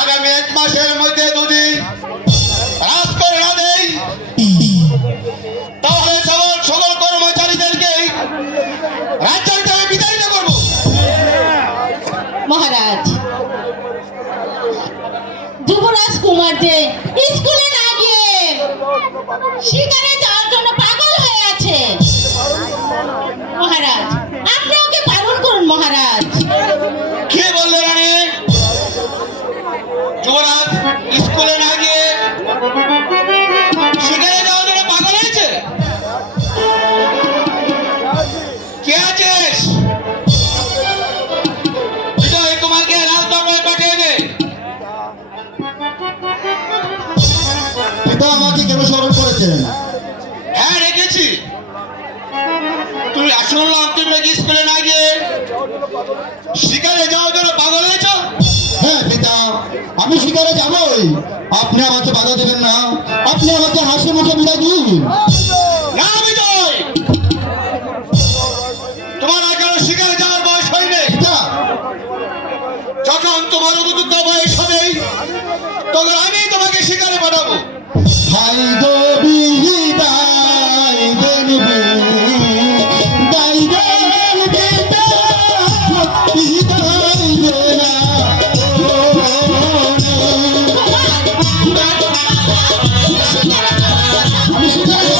আগামী 1 মাসের মধ্যে যদি রাজ করে না দেই তাহলে সকল কর্মচারীদেরকে রাজ্য থেকে বিতাড়িত করব। মহারাজ, যুবরাজ কুমার যে স্কুলে না গিয়ে শিকারে যাওয়ার জন্য পাগল হয়ে আছে। মহারাজ, আপনি ওকে বারণ করুন। মহারাজ, কে বললে রানী? যুবরাজ স্কুলে না গিয়ে শিকারে যাওয়ার জন্য পাগল হয়েছে? কে আছিস? বিজয় কুমারকে রাজদরবারে পাঠিয়ে দে। পিতা আমাকে কেন স্মরণ করেছেন? হ্যাঁ, রেখেছি। তুমি শুনলাম তুমি নাকি স্কুলে না গিয়ে শিকারে যাওয়ার জন্য পাগল হয়েছ। হ্যাঁ পিতা, আমি শিকারে যাবই। আপনি আমাকে বাধা দেবেন না। আপনি আমাকে হাসি মুখে বিদায় দিন। না বিজয়, তোমার এখনো শিকারে যাওয়ার বয়স হয়নি। পিতা, যখন তোমার উপযুক্ত বয়স হবে তখন আমি তোমাকে শিকারে পাঠাবো। হাই গো বিদায় দেন বিদায় দেন পিতা, বিদায় দেন আমি শিকারে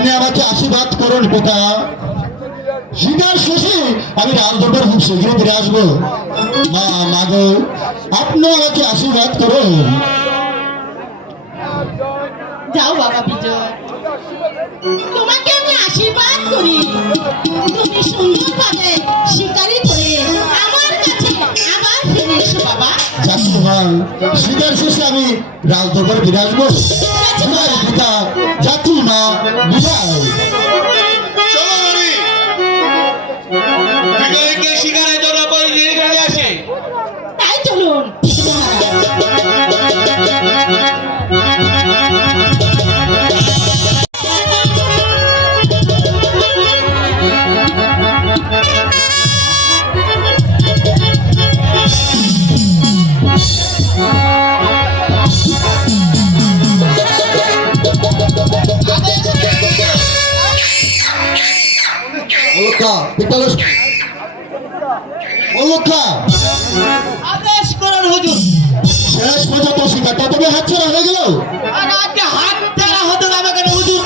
আপনি আমাকে আশীর্বাদ করুন পিতা। শিকার শেষে আমি রাজদরবার খুব শীঘ্রই ফিরে আসবো। মা মাগো, আপনি আমাকে আশীর্বাদ করুন। যাও বাবা বিজয়, তোমাকে আমি আশীর্বাদ করি। তুমি সুন্দরভাবে শিকারি করে আমার কাছে আবার ফিরে এসো বাবা। যাচ্ছি মা, শিকার শেষে আমি রাজদরবারে ফিরে আসবো। বিদায় পিতা, যাচ্ছি মা, বিদায়। চলো মণি, বিজয়কে শিকারের জন্য প্রতিদিন কাজে আসে। তাই চলুন অলকা, পিতালস, অলকা, আদেশ করুন হুজুর। শেষ পর্যন্ত শিকারটা তবে হাতছাড়া হয়ে গেল। আর আজকে হাত ছাড়া হতে যাবে কেন হুজুর?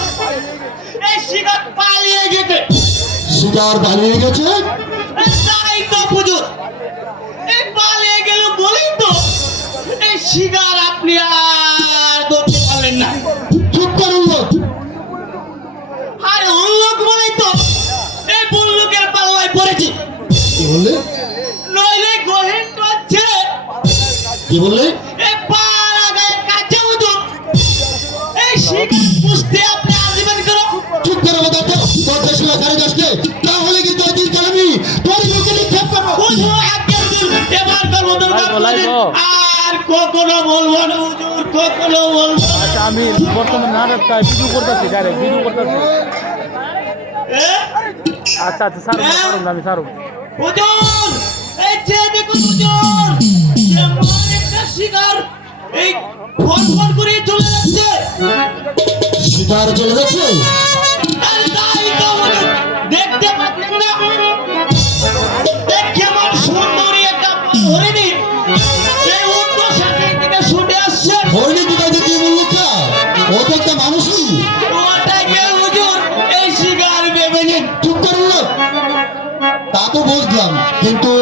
এই শিকার পালিয়ে গেছে। শিকার পালিয়ে গেছে। তাই তো হুজুর, এই পালিয়ে গেল বলেই তো এই শিকার আপনি আর ধরতে পারলেন না। চুপ করুন লোক। আর উল্লোক বলেই তো এই বুল্লুকের পাল্লায় পড়েছি। কি বললে? নইলে গহীন ছেড়ে কি বললে? এই পাড়া গায়ের কাছে হুজুর এই শিকার পুষতে আপনি আসবেন কেন? চুপ করে বদার্থ, তোর দেশে সাড়ে দশকে, তাহলে কিন্তু ওই দিন আমি তোর মুখে নিক্ষেপ করবো। হুজুর আজকে হুজুর এবার করবো দুর্গা পুজো। আর কখনো বলবো না হুজুর, কখনো বলবো না। আচ্ছা আমি বর্তমান নাটকটা ভিডিও করতেছি, ডাইরেক্ট ভিডিও করতেছি। এ? আচ্ছা আচ্ছা সারুন না, আমি সারুন। হুজুর এই যে দেখুন হুজুর, এমন একটা শিকার এই ফোন ফোন করে চলে যাচ্ছে। শিকার চলে যাচ্ছে। আর তাই তো হুজুর দেখতে পাচ্ছেন না, দেখে আমার সুন্দরী একটা হরিণী এই উত্তর সাথে থেকে ছুটে আসছে। হরিণী কোথায় থেকে বললো কা? ও তো একটা মানুষই। ওটাকে হুজুর এই শিকার ভেবে নিন। চুপ করুন লোক। তা তো বুঝলাম, কিন্তু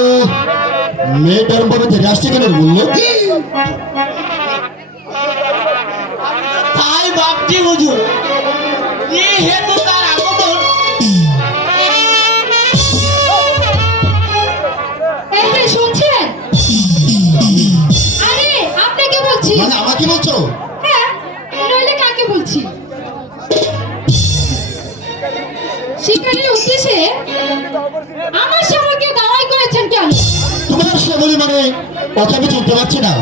মেয়েটার উপরে ফিরে আসছে কেন বললো? তাই ভাবছি হুজুর, এই হেতু তার আগমন। এই যে শুনছেন? আরে আপনাকে বলছি। মানে আমাকে বলছো? হ্যাঁ, নইলে কাকে বলছি? শিকারের উদ্দেশ্যে আমার শ্যামলকে দাওয়াই করেছেন কেন? তোমার শ্যামলী মানে ওকে আমি চিনতে পারছি না।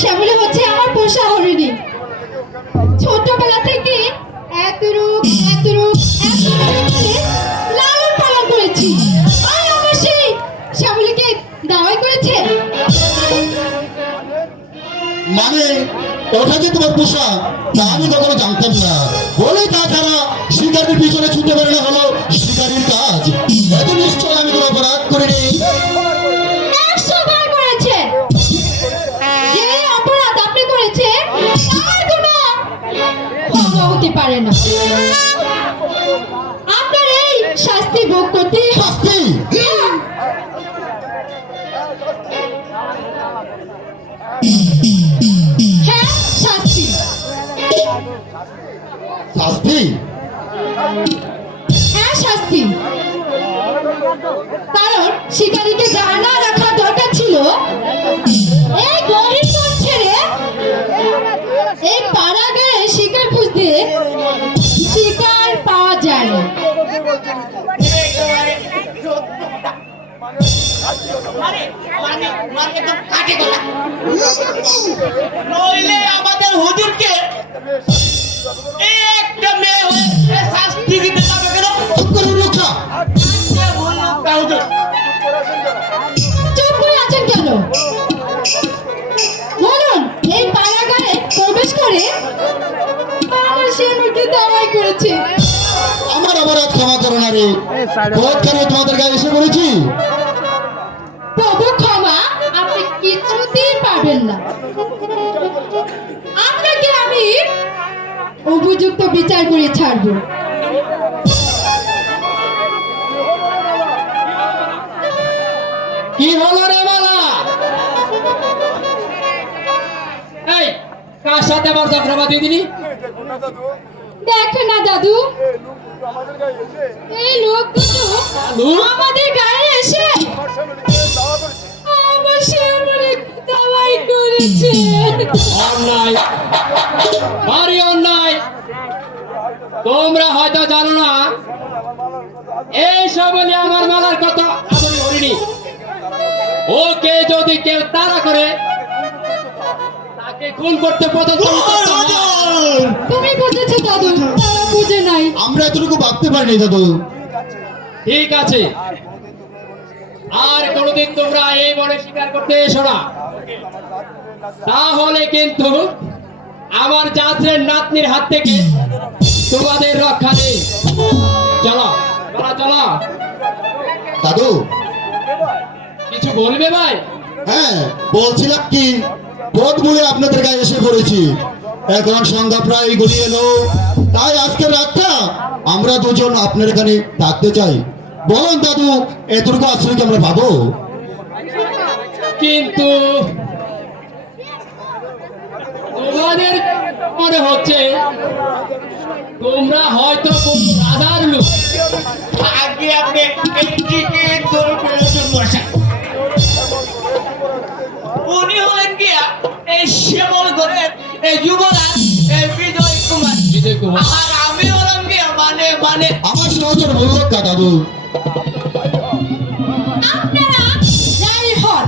শ্যামলী হচ্ছে আমার পোষা হরিণী। ছোটবেলা থেকে এত রূপ এত রূপ এত রূপ করে লালন পালন করেছি। আর আমার সেই শ্যামলীকে দাওয়াই করেছে। মানে ওটা যে তোমার পোষা, তা আমি কখনো জানতাম না। বলে তাছাড়া শিকারের পিছনে ছুটে বেরোনো হলো শিকারীর কাজ। এত নিশ্চয় আমি কোনো অপরাধ করিনি। 100 বার করেছেন। যে অপরাধ আপনি করেছেন তার কোনো ক্ষমা হতে পারে না। আপনার এই শাস্তি ভোগ করতে শাস্তি? হ্যাঁ, শাস্তি। শাস্তি? হ্যাঁ, শাস্তি। কারণ শিকারীকে জানা রাখা দরকার ছিল এই গহীন বন ছেড়ে এই পাড়া গায়ে শিকার খুঁজতে শিকার পাওয়া যায় না। নইলে আমাদের হুজুরকে এই একটা মেয়ে হয়ে শাস্তি দিতে যাবে কেন? চুপ করুন লোকটা। হুজুর চুপ করে আছেন কেন? বলুন, এই পাড়া গায়ে প্রবেশ করে আমার শ্যামলকে দাওয়াই করেছে। আমার অপরাধ ক্ষমা করো না রে। কোথায় তোমাদের গায়ে এসে পড়েছি? প্রভু ক্ষমা আপনি কিছুতেই পাবেন না। আপনাকে আমি উপযুক্ত বিচার করে ছাড়বো। কি হলো রে বালা? এই কার সাথে আমার ঝগড়া বাঁধিয়ে দিলি? দেখো না দাদু, এই লোক দুটো দাদু? আমাদের গায়ে এসে আমার সামনে দাওয়াই করেছে। অন্যায়, ভারী অন্যায়। তোমরা হয়তো জানো না, এই সবলে আমার মালার কথা আদর করিনি। ওকে যদি কেউ তাড়া করে, তাকে খুন করতে পর্যন্ত উদ্যত হয়। তুমি বুঝেছো দাদু, তারা বুঝে নাই। আমরা এতটুকু ভাবতে পারিনি দাদু। ঠিক আছে, আর কোনোদিন তোমরা এই বনে শিকার করতে এসো না, তাহলে কিন্তু আমার জাজরের নাতনির হাত থেকে তোমাদের রক্ষা নেই। চলো চলো চলো। দাদু, কিছু বলবে ভাই? হ্যাঁ বলছিলাম কি, বোধ বলে আপনাদের গায়ে এসে পড়েছি। এখন সন্ধ্যা প্রায় গড়িয়ে এলো, তাই আজকের রাতটা আমরা দুজন আপনার এখানে থাকতে চাই। বলুন দাদু, এতটুকু আশ্রয় কি আমরা পাবো? কিন্তু তোমাদের মনে হচ্ছে তোমরা হয়তো কোন রাজার লোক। আগে আপনি এইটিকে ধরে ফেলেছেন মশাই। উনি হলেন গিয়া এই শ্যামলগড়ের এই যুবরাজ এই বিজয় কুমার। বিজয় কুমার। আর আমি হলাম গিয়া মানে আমার সহচর বললো কা দাদু। আপনারা যাই হন,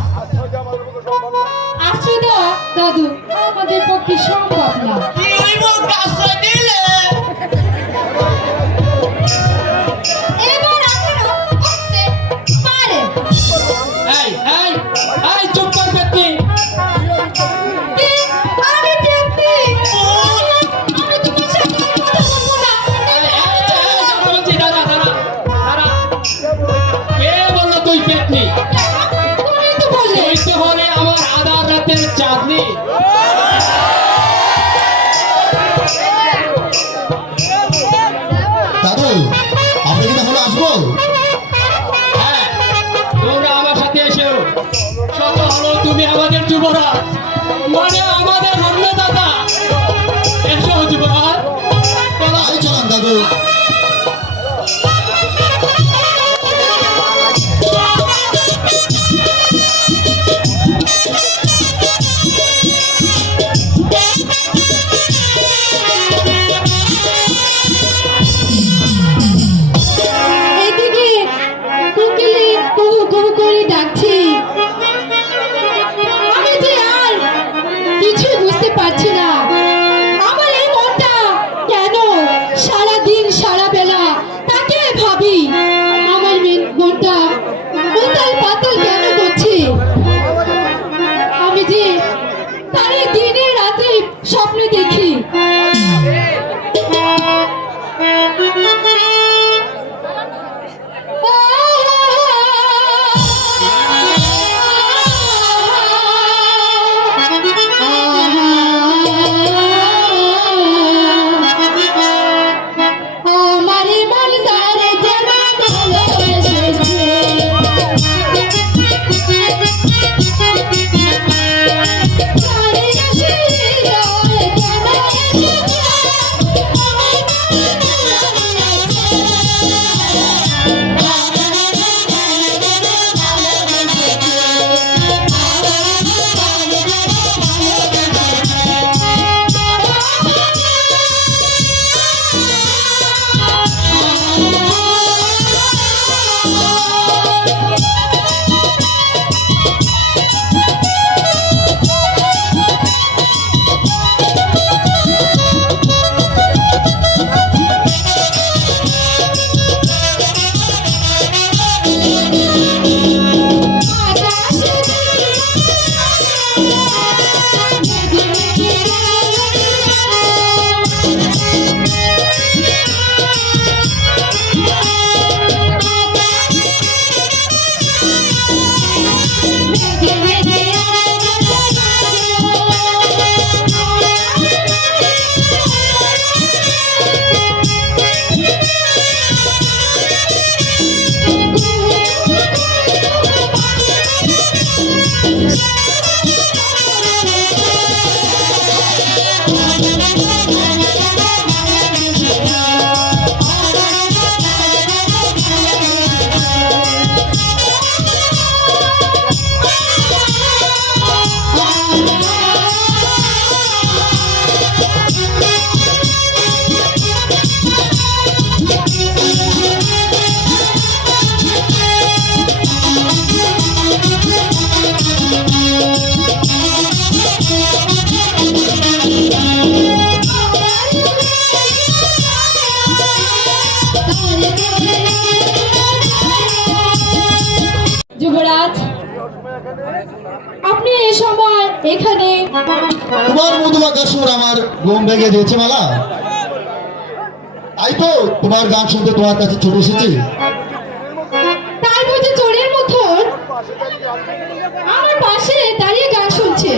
আশ্রয় দেওয়া দাদু আমাদের পক্ষে সম্ভব না। কি হইব কাছে দিলে এবার আপনারা উঠতে পারেন। এই এই এই চুপ কর ব্যক্তি। কি? আমি ব্যক্তি? আমি তোমার সাথে আর কথা বলবো না। দাঁড়া বলছি, দাঁড়া দাঁড়া দাঁড়া। কে বললো তুই পেতনি? তুমি তো বললে। তুই তো হলে আমার আধার রাতের চাঁদনি। দাদু, আপনি কি তাহলে আসবো? হ্যাঁ, তোমরা আমার সাথে এসো। শত হলো তুমি আমাদের যুবরাজ, মানে আমাদের অন্নদাতা। এসো যুবরাজ, চলো। তাই চলান দাদু। এদিকে কোকিলে কুহু কুহু করে ডাকছে। আমি যে আর কিছু বুঝতে পারছি না। আমার এই মনটা কেন সারা দিন সারা বেলা তাকে ভাবি। আমার মনটা উতাল পাতাল কেন করছে। আমি যে তারে দিনে রাত্রে স্বপ্নে দেখি। আমারে মন তারে জানা ভালোবেসেছে। তারে না সে হৃদয় জানা তোমার মধুমাখা সুর আমার ঘুম ভেঙে দিয়েছে মালা। তাই তো তোমার গান শুনতে তোমার কাছে ছুটে এসেছি। তাই বুঝি চোরের মতন আমার পাশে দাঁড়িয়ে গান শুনছে?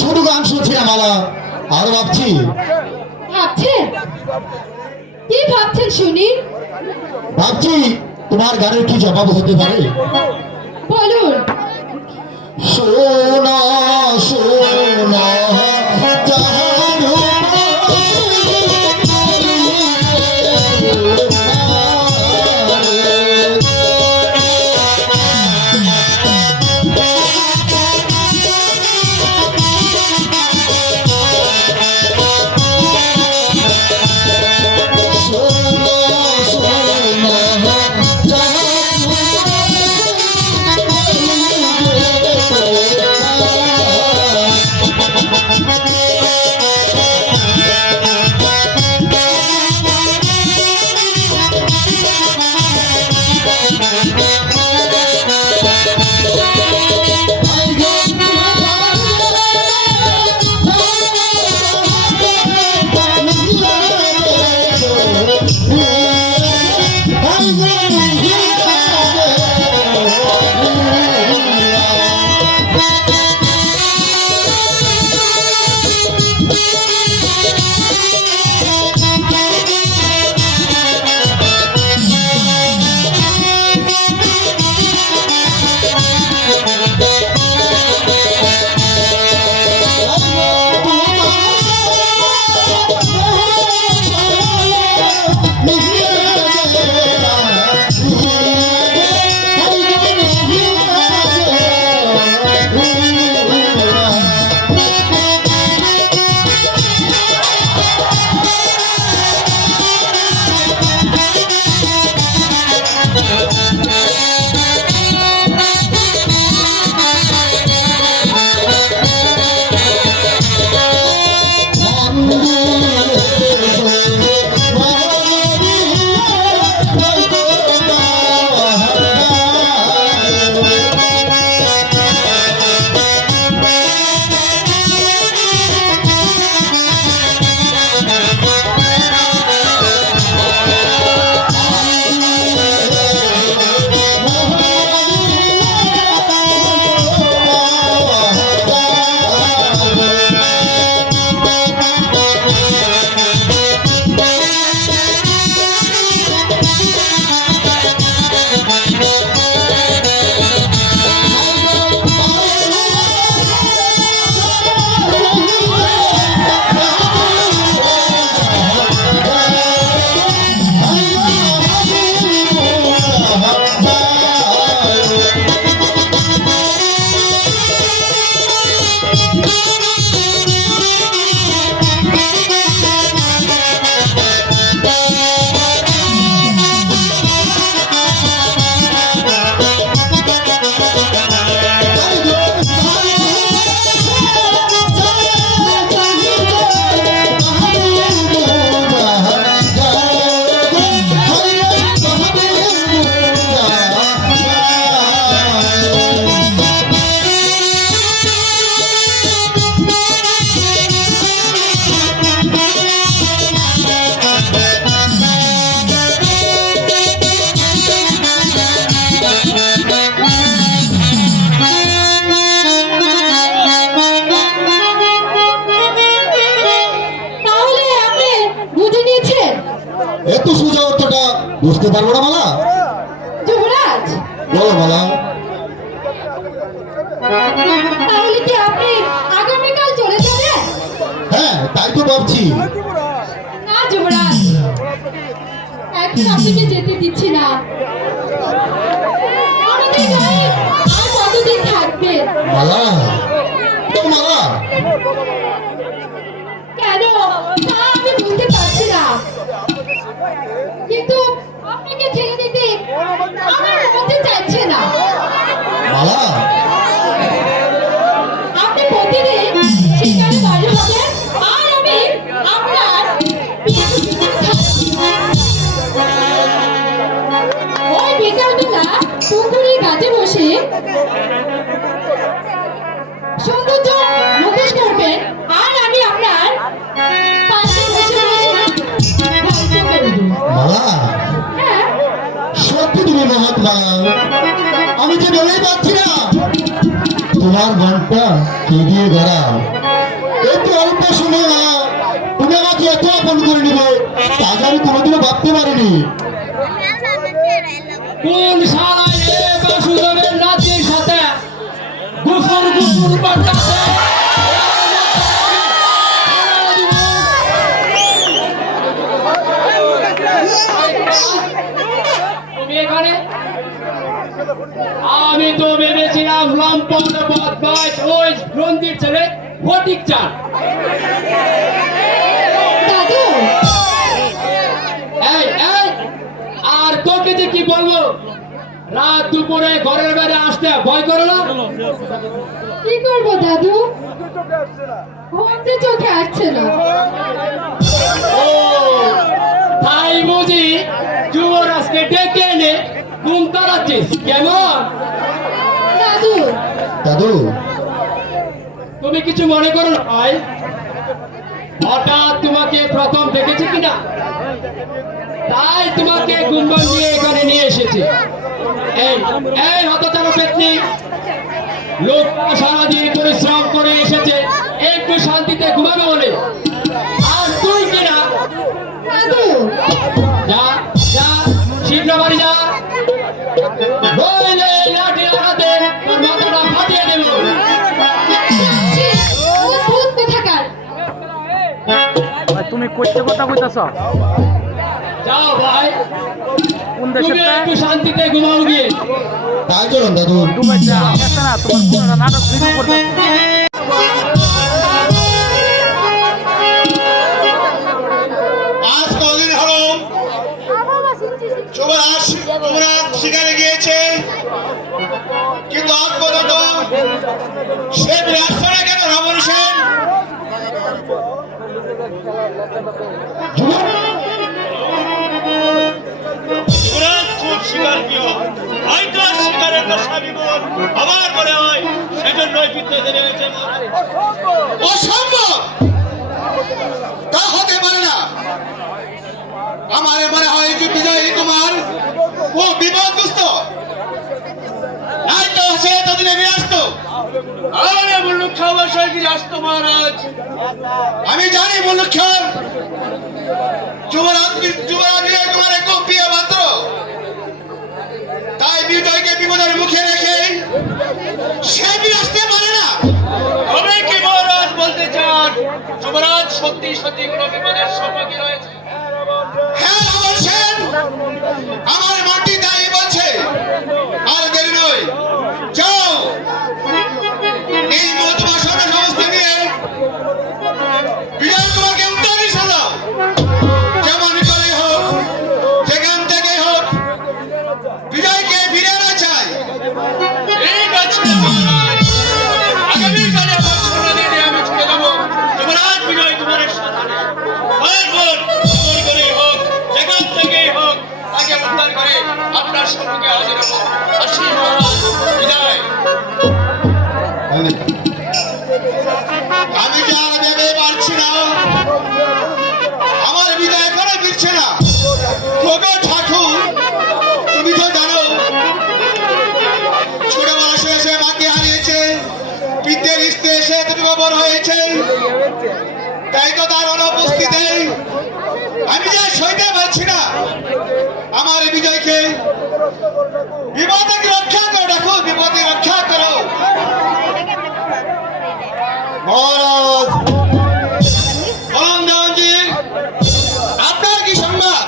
শুধু গান শুনছি না মালা, আরো ভাবছি। ভাবছেন? কি ভাবছেন শুনি? ভাবছি তোমার গানের কি জবাব হতে পারে। বলুন। সোনা সোনা জাহানো এত সোজা অর্থটা বুঝতে পারবো না মালা। যুবরাজ, বলো মালা। তাহলে কি আপনি আগামীকাল চলে যাবেন? হ্যাঁ, তাই তো ভাবছি। না যুবরাজ, এখন আপনাকে যেতে দিচ্ছি না। আমাদের গায়ে আর কতদিন থাকবেন? মালা, তো মালা, কেন তা আমি বুঝতে পারছি না, কিন্তু আপনাকে ছেড়ে দিতে আমার মতে চাইছে না। মালা, আপনি প্রতিদিন শিকারে বাড়ি হবেন আর আমি আপনার পিছু পিছু থাকবো। ওই বিকালবেলা পুকুরে গাছে বসে সৌন্দর্য মুখোশ করবেন আর আমার মনটা কি দিয়ে গড়া। একটু অল্প সময় তুমি আমাকে এত আপন করে নিবে তা যে আমি কোনোদিনও ভাবতে পারিনি। কোন শালায় এ বাসুদেবের নাতির সাথে গুফুর গুফুর করতেছে? তুমি এখানে? আমি তো ভেবেছিলাম লম্পট বদমাশ ওই রঞ্জিত ছেলে ফটিক চান। দাদু এই এই আর তোকে যে কি বলবো, রাত দুপুরে ঘরের বাইরে আসতে ভয় করো না? কি করবো দাদু, ঘুম যে চোখে আসছে না। ও তাই বুঝি যুবরাজকে ডেকে এনে ঘুম তাড়াচ্ছিস কেমন? দাদু দাদু তুমি কিছু মনে করো না ভাই, হঠাৎ তোমাকে প্রথম দেখেছি কিনা তাই তোমাকে ঘুম ভাঙিয়ে এখানে নিয়ে এসেছি। এই এই হতচারক পেতনি, লোক সারাদিন পরিশ্রম করে এসেছে একটু শান্তিতে ঘুমাবে বলে, আর তুই কিনা দাদু যা যা শীঘ্র বাড়ি যা, নইলে এই লাঠি লাগাতে তোর মাথাটা ফাটিয়ে দেব। যাচ্ছি, অদ্ভুত কোথাকার। ভাই তুমি কইতে কথা কইতাছ? যাও ভাই, কোন দেশের তুমি একটু শান্তিতে ঘুমাও গিয়ে। তাই চলুন দাদু। দুবাই যা আমি আছে না তোমার পুরো নাটক ভিডিও করতেছি। আজ কদিন হলো যুবরাজ শিকারে গিয়েছে, কিন্তু আজ পর্যন্ত সে আসছে না কেন রাবণ সেন? যুবরাজ খুব শিকার প্রিয়, হয়তো আর শিকারের নেশা বিমল আমার মনে হয় সেজন্যই বিদ্যুৎ রয়েছে। অসম্ভব, তা হতে পারে না। আমার মনে হয় যে বিজয়ী কুমার ও বিপদগ্রস্ত, নাই তো সে এতদিনে ফিরে আসতো। আরে মুল্লুক খাবার সঙ্গে ফিরে আসতো মহারাজ। আমি জানি মুল্লুক্ষণ যুবরাজ বিজয় কুমারের খুব প্রিয় পাত্র, তাই বিজয়কে বিপদের মুখে রেখে সে ফিরে আসতে পারে না। তবে কি মহারাজ বলতে চান যুবরাজ সত্যি সত্যি কোনো বিপদের সম্মুখীন রয়েছে? হ্যাঁ রাবণ সেন, আমার মাটি তাই বলছে। আর দেরি নয়, যাও এই মহত্তম সৈন্য সমস্ত নিয়ে বিজয় কুমারকে উত্তরে সাজাও। যেমন করে হোক, যেখান থেকে হোক, বিজয়কে ফিরে আনা চাই। ঠিক আছে মহারাজ, আগামীকালে আমার সৈন্য দিয়ে আমি ছুটে যাবো যুবরাজ বিজয় কুমারের সাথে। যেমন করে হোক, যেখান থেকেই হোক, তাকে উদ্ধার করে আপনার সম্মুখে হাজির হবো। আসি মহারাজ, বিদায়। আমি যা ভেবে পারছি না, আমার বিজয় এখনো ফিরছে না। প্রগট ঠাকুর, তুমি তো জানো ছোট বয়সে এসে মাকে হারিয়েছে, পিতের স্ত্রী এসে এতটুকু বড় হয়েছে, তাই তো তার অনুপস্থিতি আমি যা সইতে পারছি না। আমার বিজয়কে বিপদ থেকে রক্ষা করো ঠাকুর, বিপদ থেকে রক্ষা করো। মহারাজ দেওয়ানজি, আপনার কি সংবাদ?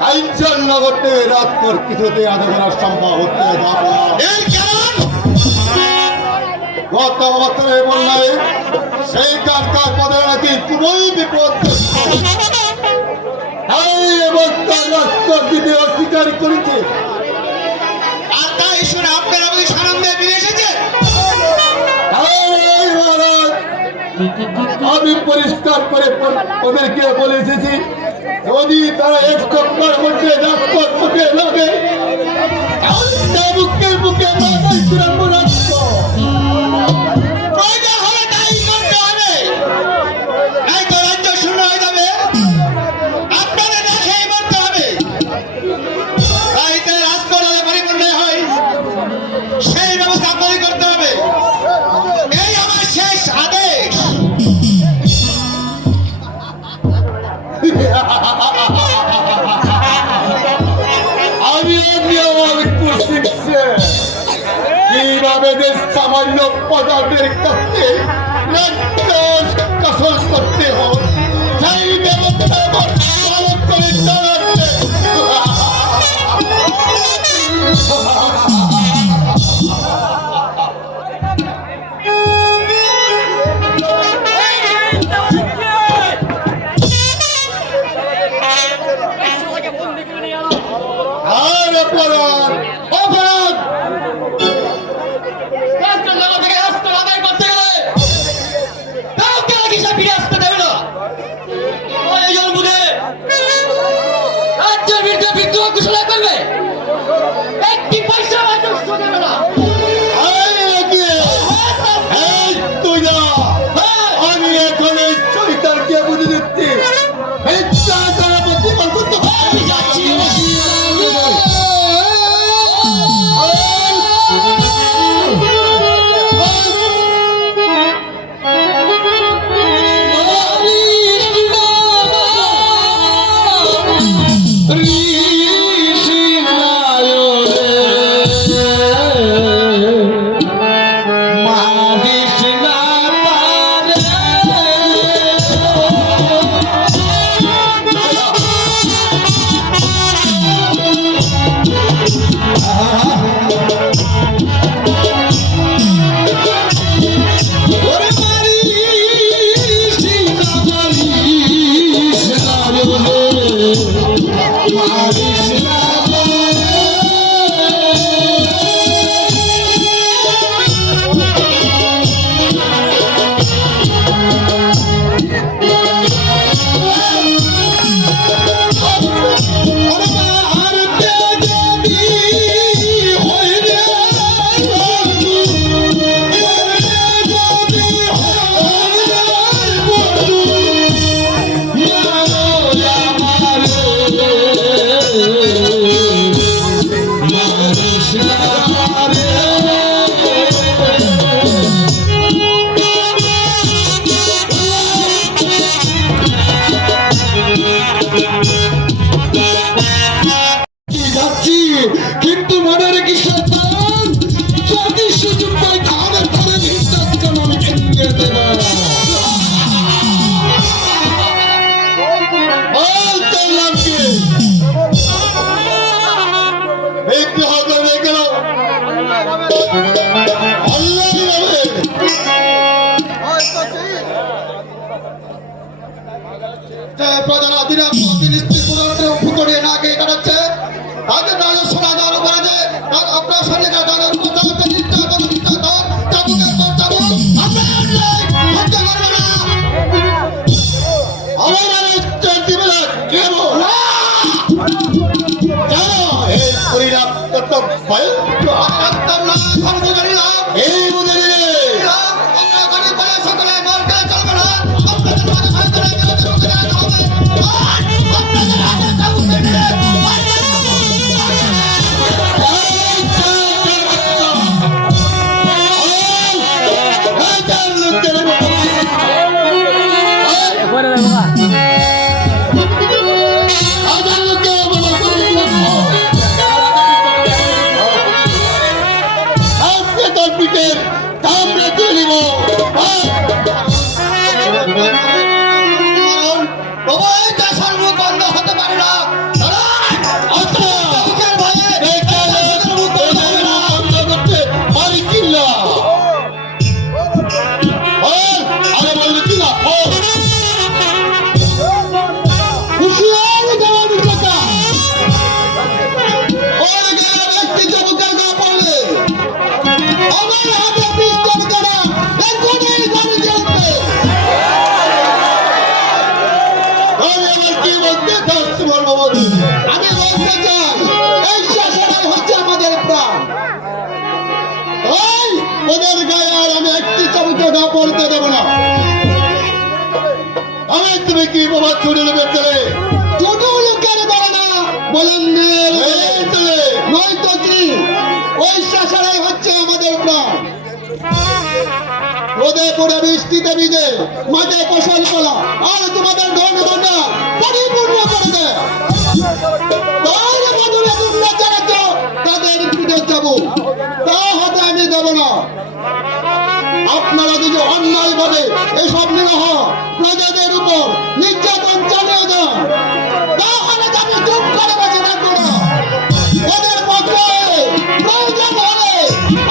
কাঞ্চন নগরতে রাতভর কিছুতে আধা করা সম্ভব হচ্ছে না। এর কারণ গত বছরের বন্যায় সেই কাজকার পদে নাকি খুবই বিপদ। রাষ্ট্র দিতে অস্বীকার করেছে। আর তাই শুনে আপনারা বুঝি সানন্দে ফিরে এসেছেন? এই মহারাজ, আমি পরিষ্কার করে ওদেরকে বলে এসেছি, যদি তারা এক সপ্তাহের মধ্যে রাষ্ট্র মুখে লাগে বুকে বুকে রাষ্ট্র প্রয়োজন হলে তাই করতে হবে, নাই তো রাজ্য শূন্য হয়ে যাবে। আপনাদের না খেয়ে মরতে হবে। তাই তো রাজকোট পরিপূর্ণ হয় সেই ব্যবস্থা আপনাদের করতে হবে। সামান্য পদাদের কাছে কসম করতে হয় সেই দেবতা আমার পালন করে দাঁড়াচ্ছে। আর অপরাধ অপরাধ রাষ্ট্র জগৎ থেকে রাষ্ট্র আদায় করতে গেলে কাউকে নাকি সে ফিরে আসতে দেবে না। প্রয়োজন বুঝে রাজ্যের বিরুদ্ধে বিদ্রোহ ঘোষণা করবে, একটি পয়সা রাজস্ব দেবে না। আমি এখন এই চরিতারকে বুঝে দিচ্ছি মিথ্যা দ্বারা প্রতিফল করতে হবে। আমি যাচ্ছি। কিন্তু মনে রেখে সাবধান, যদি সুযোগ পাই তাহলে তাহলে নির্যাতন আমি ভেঙে দেব। বল তোর নাম কি? বিদ্রোহ করে গেল আল্লাহ বলে প্রধান অধীনে স্ত্রী পুকুরে না গিয়ে কাটাচ্ছে তাদের রাজা সোনা দান করে যে আপনার সাথে দানের কথা হচ্ছে নির্যাতন নির্যাতন চাবুকের পর চাবুক আমরা হত্যা করবো না। আমার দিবে না কেন জানো এই পরিণাম কত ভয়ঙ্কর। ডাক্তার না খবর জানি না এই বুঝে নিলে আমরা গরিব বলে সকলে মার খেলে চলবে না। আপনাদের মাঝে সাহায্য করে গেলে হবে আপনাদের হাতে চাবুক কেটে ওদের গায়ে আর আমি একটি চাবুকে না পড়তে দেবো না। আমি তুমি কি বাবা ছুটে নেবে চলে ছোট লোকের বলে না বলেন নয়তো কি ওই শাসনাই হচ্ছে আমাদের প্রাণ। রোদে পড়ে বৃষ্টিতে ভিজে মাঠে ফসল ফলা আর তোমাদের ধন ধনা পরিপূর্ণ করে দেয়। তার বদলে তোমরা যারা চাও তাদের পিঠে যাবো তা হতে আমি দেব না। তাদের উপর নির্যাতন চালিয়ে যান, তাহলে আমি চুপ করে বসে থাকবো না। ওদের পক্ষে প্রয়োজন হলে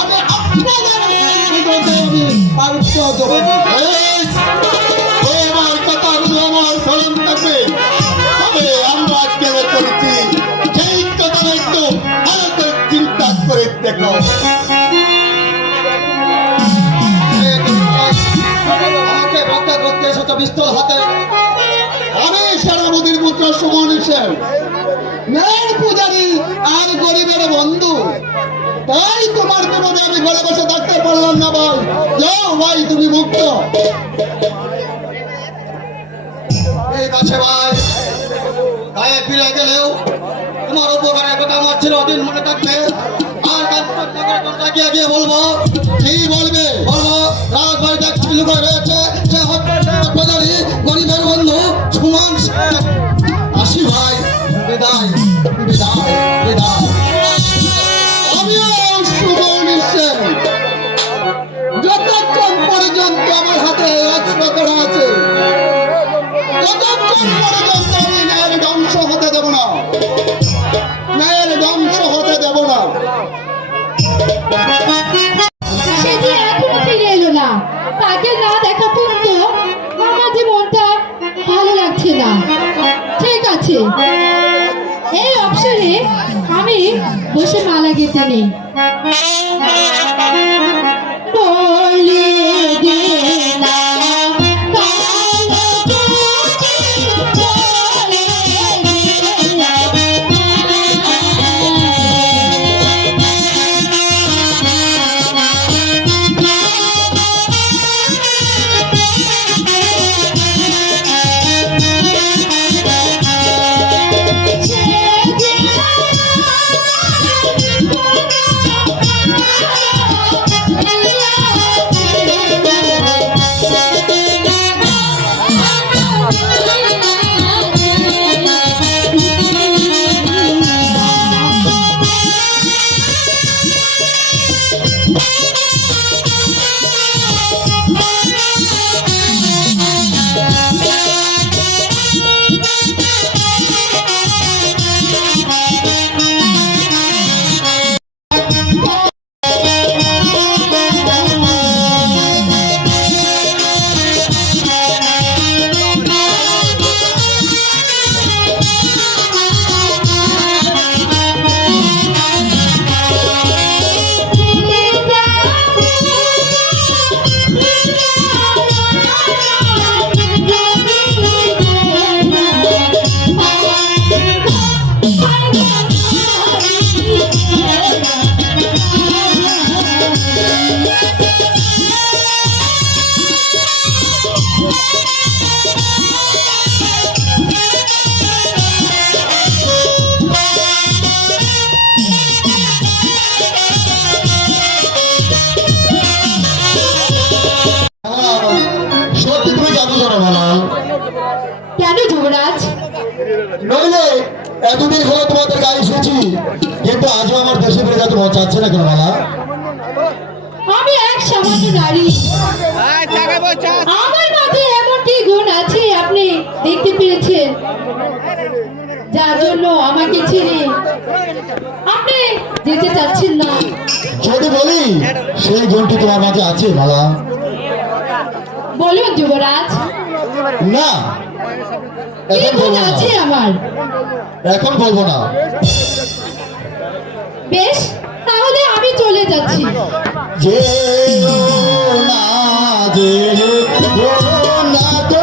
আমি আপনাদের বিরুদ্ধে আমি পাল্টা জবাব দেব। আমার কথাগুলো আমার স্মরণ থাকবে। তবে আমরা আজকে করেছি সেই কথা একটু ভালো করে চিন্তা করে দেখো। আমাকে রক্ষা করতে এসেছ পিস্তল হাতে। আমি সেনাপতির পুত্র সুমন সেন, মেয়ের পূজারী আর গরিবের বন্ধু। তাই তোমার বিপদে আমি ঘরে বসে থাকতে পারলাম না। ভাই যাও ভাই, তুমি মুক্ত। ঠিক আছে ভাই, গায়ে ফিরে গেলেও তোমার উপকারের কথা আমার চিরদিন মনে থাকবে। আর তাকিয়ে গিয়ে বলবো, কি বলবে? বলবো রাজবাড়িতে এক ছিল রয়েছে, সে হত্যাকারী গরিবের বন্ধু সুমন সেন। আসি ভাই, বিদায় বিদায় বিদায়। আমিও সুমন সেন, যতক্ষণ পর্যন্ত আমার হাতে অস্ত্র করা আছে ততক্ষণ পর্যন্ত আমি মেয়ের ধ্বংস হতে দেব না, মেয়ের ধ্বংস হতে দেব না। সে যে এখনো ফিরে এলো না, তাকে না দেখা পর্যন্ত আমার যে মনটা ভালো লাগছে না। ঠিক আছে, এই অবসরে আমি বসে মালা গেঁথে নিই। বলে দে না কালো চোখে, বলে দে না। সত্যি তুমি জাদু করো ভালো। কেন যুবরাজ? নইলে এতদিন হলো তোমাদের গায়ে এসেছি, কিন্তু আজও আমার দেশে ফিরে যেতে মন চাচ্ছে না কেন মালা? আমি এক সামান্য নারী, আমার মাঝে এমন কি গুণ আছে আপনি দেখতে পেরেছেন, যার জন্য আমাকে ছেড়ে আপনি যেতে চাচ্ছেন না? যদি বলি সেই গুণটি তোমার মাঝে আছে মালা? বলুন যুবরাজ, না, কি এখন গুণ বলবো না। আছে আমার? এখন বলবো না। বেশ, তাহলে আমি চলে যাচ্ছি। যে না যে না তো